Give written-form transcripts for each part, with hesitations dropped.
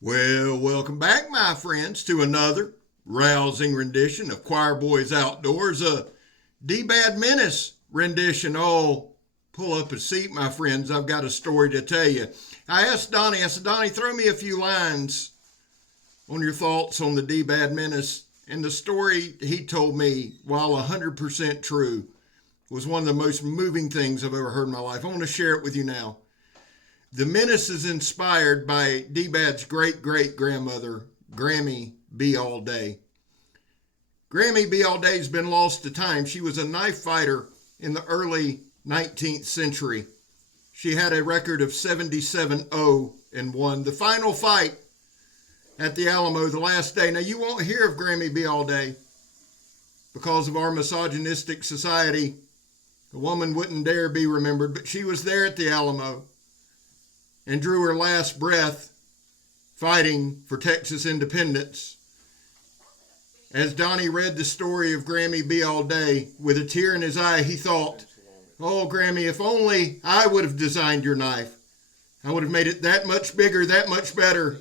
Well, welcome back, my friends, to another rousing rendition of Choir Boys Outdoors, a Dbad Menace rendition. Oh, pull up a seat, my friends. I've got a story to tell you. I said, Donnie, throw me a few lines on your thoughts on the Dbad Menace. And the story he told me, while 100% true, was one of the most moving things I've ever heard in my life. I want to share it with you now. The Menace is inspired by Dbad's great-great-grandmother, Grammy B. All Day. Grammy B. All Day has been lost to time. She was a knife fighter in the early 19th century. She had a record of 77-0-1. The final fight at the Alamo the last day. Now, you won't hear of Grammy B. All Day because of our misogynistic society. A woman wouldn't dare be remembered, but she was there at the Alamo and drew her last breath fighting for Texas independence. As Donnie read the story of Grammy B. All Day, with a tear in his eye, he thought, oh, Grammy, if only I would have designed your knife. I would have made it that much bigger, that much better.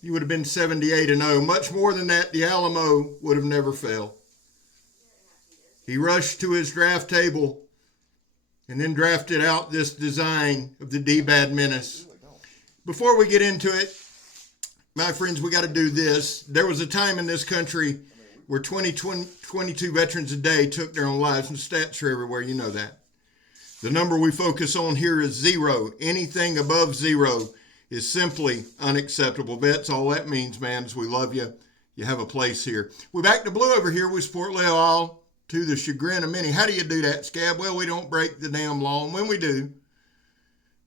You would have been 78-0. Much more than that, the Alamo would have never fell. He rushed to his draft table and then drafted out this design of the Dbad Menace. Before we get into it, my friends, we got to do this. There was a time in this country where 22 veterans a day took their own lives, and stats are everywhere, you know that. The number we focus on here is 0. Anything above 0 is simply unacceptable. Vets, all that means, man, is we love you. You have a place here. We're back to blue over here. We support Leo All, to the chagrin of many. How do you do that, Scab? Well, we don't break the damn law. And when we do,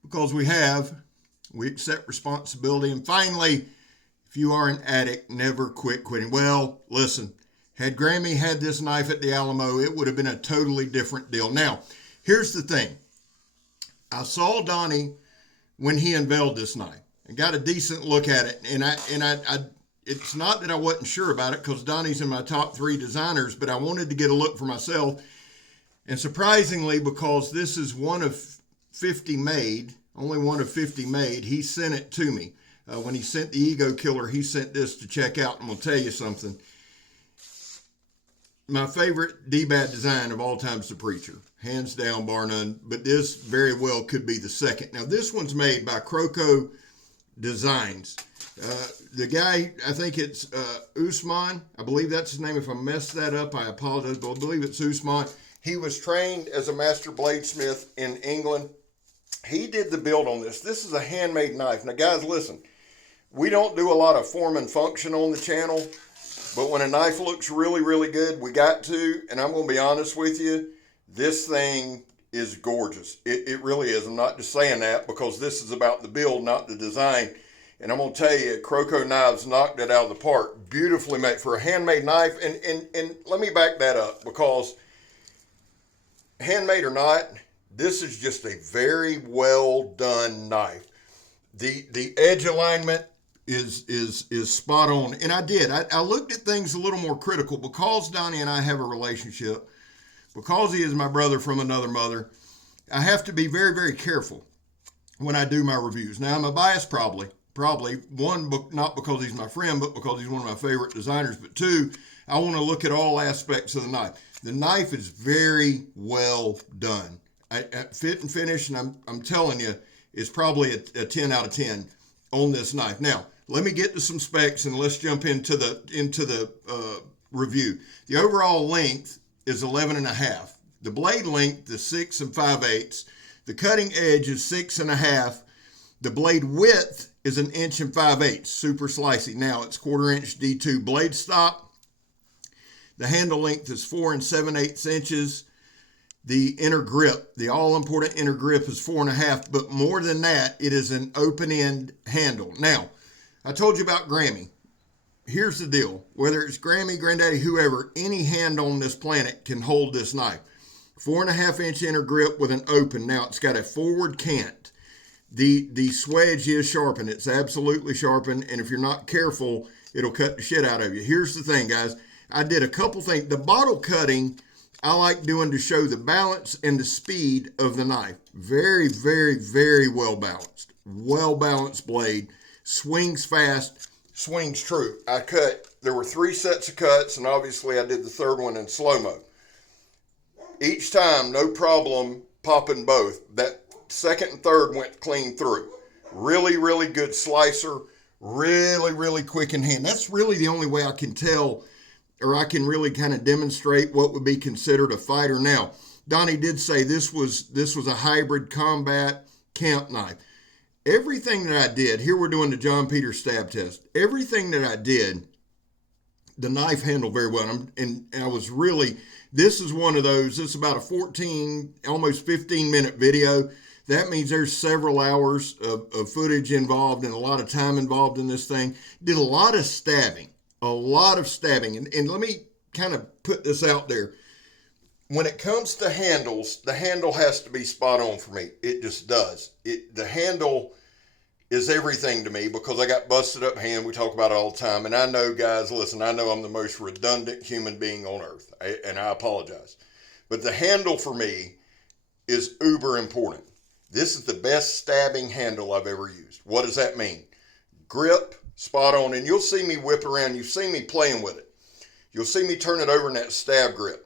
because we accept responsibility. And finally, if you are an addict, never quit quitting. Well, listen, had Grammy had this knife at the Alamo, it would have been a totally different deal. Now, here's the thing. I saw Donnie when he unveiled this knife and got a decent look at it. And it's not that I wasn't sure about it, because Donnie's in my top 3 designers, but I wanted to get a look for myself. And surprisingly, because this is one of 50 made, only one of 50 made, he sent it to me. When he sent the Ego Killer, he sent this to check out. I'm going to tell you something. My favorite Dbad design of all time is the Preacher. Hands down, bar none. But this very well could be the second. Now, this one's made by CROCO Designs. The guy, I think it's Usman. I believe that's his name. If I messed that up, I apologize, but I believe it's Usman. He was trained as a master bladesmith in England. He did the build on this. This is a handmade knife. Now, guys, listen. We don't do a lot of form and function on the channel, but when a knife looks really, really good, we got to, and I'm going to be honest with you, this thing is gorgeous. It really is. I'm not just saying that because this is about the build, not the design. And I'm going to tell you, CROCO Knives knocked it out of the park. Beautifully made for a handmade knife. And let me back that up, because handmade or not, this is just a very well done knife. The edge alignment is spot on. And I looked at things a little more critical because Donnie and I have a relationship, because he is my brother from another mother. I have to be very, very careful when I do my reviews. Now, I'm a bias probably, one, not because he's my friend, but because he's one of my favorite designers. But 2, I want to look at all aspects of the knife. The knife is very well done. Fit and finish, and I'm telling you, is probably a 10 out of 10 on this knife. Now, let me get to some specs and let's jump into the review. The overall length is 11.5. The blade length is 6 5/8. The cutting edge is 6.5. The blade width is 1 5/8 inches, super slicey. Now, it's 1/4 inch D2 blade stop. The handle length is 4 7/8 inches. The inner grip, the all-important inner grip, is 4.5, but more than that, it is an open-end handle. Now, I told you about Grammy. Here's the deal. Whether it's Grammy, Granddaddy, whoever, any hand on this planet can hold this knife. 4.5 inch inner grip with an open. Now, it's got a forward cant. The swedge is sharpened. It's absolutely sharpened, and if you're not careful, it'll cut the shit out of you. Here's the thing, guys. I did a couple things. The bottle cutting, I like doing to show the balance and the speed of the knife. Very, very, very well balanced. Well balanced blade. swings fast, swings true. There were 3 sets of cuts, and obviously I did the third one in slow-mo. Each time, no problem popping both. That second and third went clean through. Really, really good slicer. Really, really quick in hand. That's really the only way I can tell, or I can really kind of demonstrate what would be considered a fighter. Now, Donnie did say this was a hybrid combat camp knife. Everything that I did, here we're doing the John Peter stab test. Everything that I did, the knife handled very well. And I was really, this is one of those, it's about a 14, almost 15-minute video. That means there's several hours of footage involved and a lot of time involved in this thing. Did a lot of stabbing. And let me kind of put this out there. When it comes to handles, the handle has to be spot on for me. It just does. The handle is everything to me because I got busted up hand. We talk about it all the time. And I know, guys, listen, I know I'm the most redundant human being on earth, and I apologize. But the handle for me is uber important. This is the best stabbing handle I've ever used. What does that mean? Grip, spot on, and you'll see me whip around. You've seen me playing with it. You'll see me turn it over in that stab grip.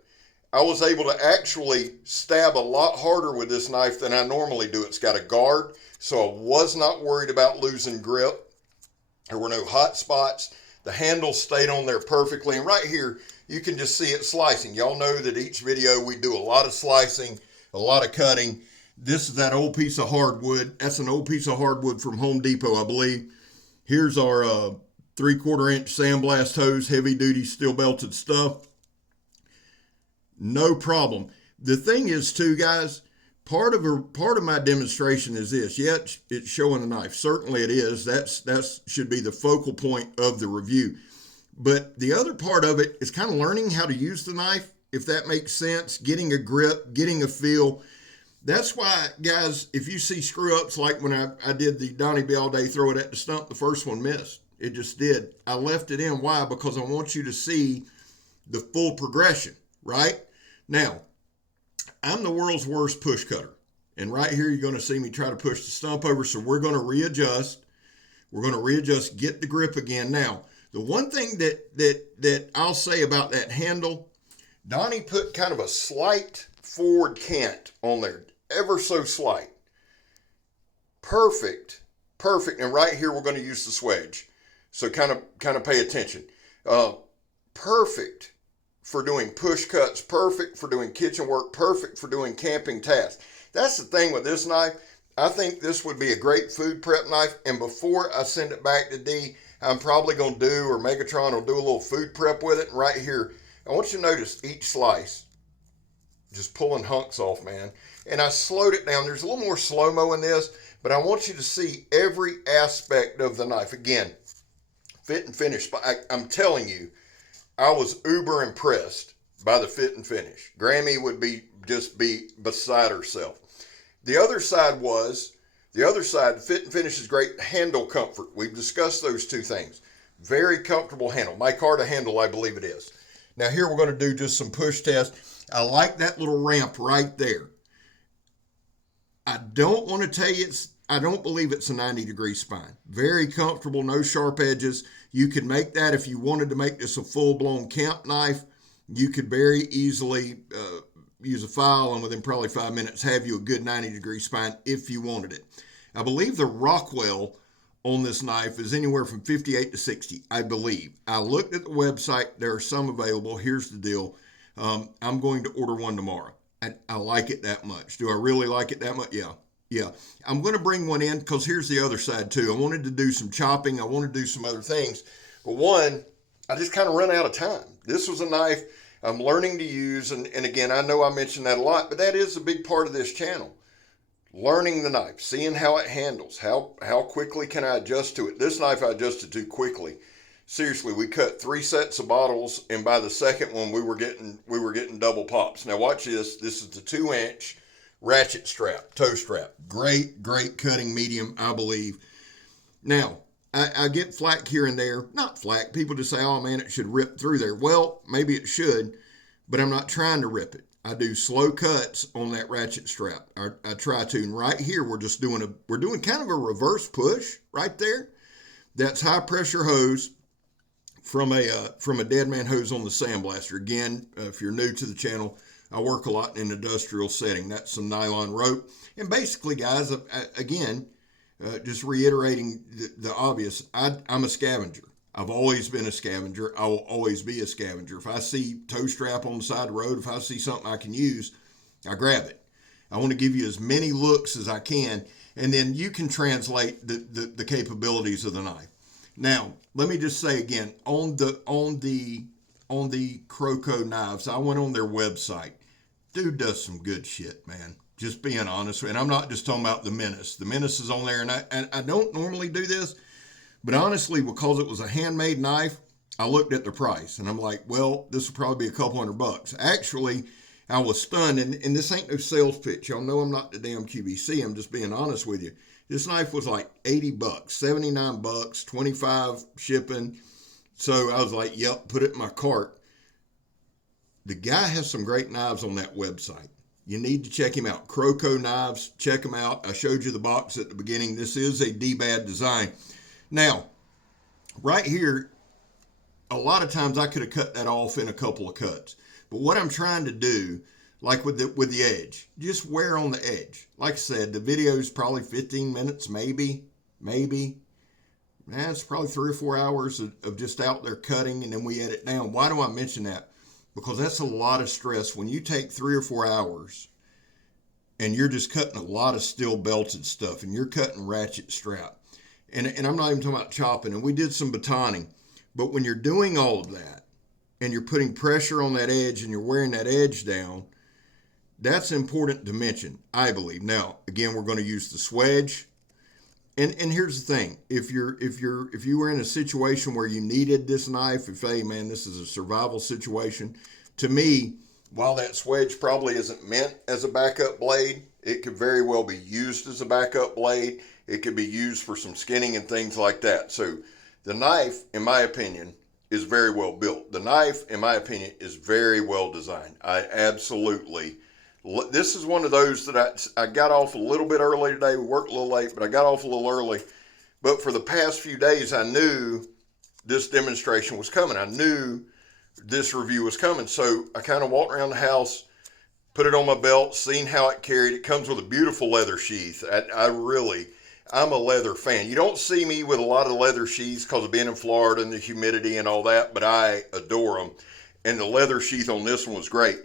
I was able to actually stab a lot harder with this knife than I normally do. It's got a guard, so I was not worried about losing grip. There were no hot spots. The handle stayed on there perfectly, and right here, you can just see it slicing. Y'all know that each video we do a lot of slicing, a lot of cutting. This is that old piece of hardwood. That's an old piece of hardwood from Home Depot, I believe. Here's our 3/4 inch sandblast hose, heavy duty steel belted stuff. No problem. The thing is too, guys, part of my demonstration is this. Yeah, it's showing a knife. Certainly it is. That should be the focal point of the review. But the other part of it is kind of learning how to use the knife, if that makes sense, getting a grip, getting a feel. That's why, guys, if you see screw-ups like when I did the Donnie B all day, throw it at the stump, the first one missed. It just did. I left it in. Why? Because I want you to see the full progression, right? Now, I'm the world's worst push cutter. And right here, you're going to see me try to push the stump over. So we're going to readjust. We're going to readjust, get the grip again. Now, the one thing that I'll say about that handle, Donnie put kind of a slight forward cant on there. Ever so slight. Perfect. And right here we're going to use the swedge. So kind of pay attention. Perfect for doing push cuts, perfect for doing kitchen work, perfect for doing camping tasks. That's the thing with this knife. I think this would be a great food prep knife. And before I send it back to D, I'm probably going to do, or Megatron will do a little food prep with it. And right here, I want you to notice each slice. Just pulling hunks off, man. And I slowed it down. There's a little more slow-mo in this, but I want you to see every aspect of the knife. Again, fit and finish. I'm telling you, I was uber impressed by the fit and finish. Grammy would just be beside herself. The other side, fit and finish is great. Handle comfort. We've discussed those two things. Very comfortable handle. Micarta handle, I believe it is. Now here we're going to do just some push tests. I like that little ramp right there. I don't want to tell you I don't believe it's a 90-degree spine. Very comfortable, no sharp edges. You could make that if you wanted to make this a full-blown camp knife. You could very easily use a file and within probably 5 minutes have you a good 90-degree spine if you wanted it. I believe the Rockwell on this knife is anywhere from 58 to 60, I believe. I looked at the website. There are some available. Here's the deal. I'm going to order one tomorrow. I like it that much. Do I really like it that much? Yeah. I'm going to bring one in because here's the other side too. I wanted to do some chopping. I want to do some other things. But one, I just kind of run out of time. This was a knife I'm learning to use. And again, I know I mentioned that a lot, but that is a big part of this channel. Learning the knife, seeing how it handles, how quickly can I adjust to it. This knife I adjusted to quickly. Seriously, we cut 3 sets of bottles, and by the second one, we were getting double pops. Now watch this. This is the 2-inch ratchet strap, toe strap. Great cutting medium, I believe. Now, I get flack here and there. Not flack. People just say, oh man, it should rip through there. Well, maybe it should, but I'm not trying to rip it. I do slow cuts on that ratchet strap. I try to, and right here we're doing kind of a reverse push right there. That's high pressure hose from a dead man hose on the sandblaster. Again, if you're new to the channel, I work a lot in an industrial setting. That's some nylon rope. And basically, guys, again, just reiterating the obvious, I'm a scavenger. I've always been a scavenger. I will always be a scavenger. If I see toe strap on the side of the road, if I see something I can use, I grab it. I want to give you as many looks as I can, and then you can translate the capabilities of the knife. Now, let me just say again, on the CROCO knives, I went on their website. Dude does some good shit, man. Just being honest. And I'm not just talking about the Menace. The Menace is on there, and I don't normally do this, but honestly, because it was a handmade knife, I looked at the price, and I'm like, well, this will probably be a couple $100. Actually, I was stunned, and this ain't no sales pitch. Y'all know I'm not the damn QVC. I'm just being honest with you. This knife was like $80, $79, 25 shipping. So I was like, yep, put it in my cart. The guy has some great knives on that website. You need to check him out. CROCO knives, check them out. I showed you the box at the beginning. This is a Dbad design. Now, right here, a lot of times I could have cut that off in a couple of cuts. But what I'm trying to do, like with the edge, just wear on the edge. Like I said, the video is probably 15 minutes, maybe. It's probably 3 or 4 hours of just out there cutting, and then we edit down. Why do I mention that? Because that's a lot of stress. When you take 3 or 4 hours and you're just cutting a lot of steel belted stuff, and you're cutting ratchet strap, and I'm not even talking about chopping, and we did some batoning, but when you're doing all of that, and you're putting pressure on that edge and you're wearing that edge down, that's important to mention, I believe. Now, again, we're going to use the swedge. And here's the thing. If you were in a situation where you needed this knife, if, hey, man, this is a survival situation, to me, while that swedge probably isn't meant as a backup blade, it could very well be used as a backup blade. It could be used for some skinning and things like that. So the knife, in my opinion, is very well built. The knife, in my opinion, is very well designed. This is one of those that I got off a little bit early today. We worked a little late, but I got off a little early. But for the past few days, I knew this demonstration was coming. I knew this review was coming. So I kind of walked around the house, put it on my belt, seen how it carried. It comes with a beautiful leather sheath. I'm a leather fan. You don't see me with a lot of leather sheaths because of being in Florida and the humidity and all that, but I adore them. And the leather sheath on this one was great.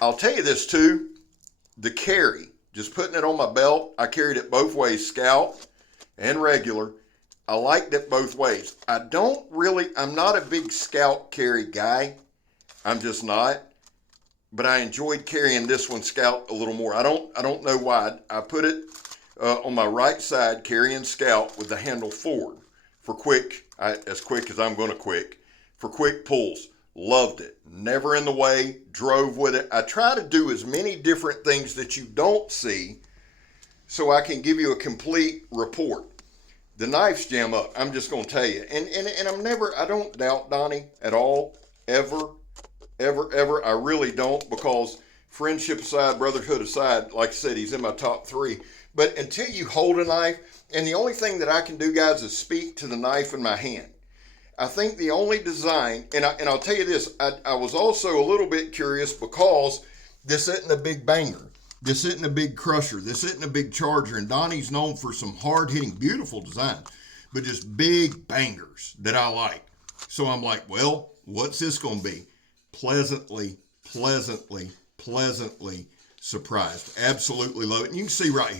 I'll tell you this too, the carry, just putting it on my belt, I carried it both ways, scalp and regular. I liked it both ways. I'm not a big scalp carry guy. I'm just not. But I enjoyed carrying this one scalp a little more. I don't know why. I put it on my right side, carrying scalp with the handle forward for as quick as I'm going to for quick pulls. Loved it. Never in the way, drove with it. I try to do as many different things that you don't see so I can give you a complete report. The knives jam up, I'm just going to tell you. And I don't doubt Donnie at all, ever. I really don't, because friendship aside, brotherhood aside, like I said, he's in my top 3. But until you hold a knife, and the only thing that I can do, guys, is speak to the knife in my hand. I think the only design, and I'll tell you this, I was also a little bit curious because this isn't a big banger. This isn't a big crusher. This isn't a big charger. And Donnie's known for some hard-hitting, beautiful designs, but just big bangers that I like. So I'm like, well, what's this going to be? Pleasantly surprised. Absolutely love it. And you can see right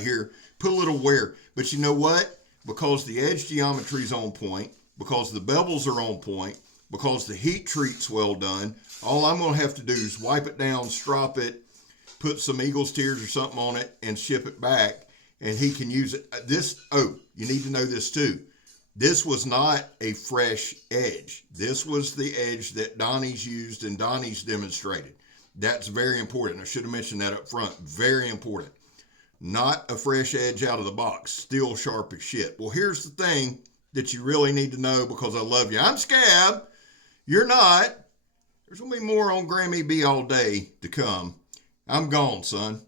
here, put a little wear. But you know what? Because the edge geometry is on point, because the bevels are on point, because the heat treat's well done, all I'm going to have to do is wipe it down, strop it, put some eagle's tears or something on it, and ship it back, and he can use it. You need to know this too. This was not a fresh edge. This was the edge that Donnie's used and Donnie's demonstrated. That's very important. I should have mentioned that up front. Very important. Not a fresh edge out of the box. Still sharp as shit. Well, here's the thing that you really need to know, because I love you. I'm Scab. You're not. There's going to be more on Grammy B all day to come. I'm gone, son.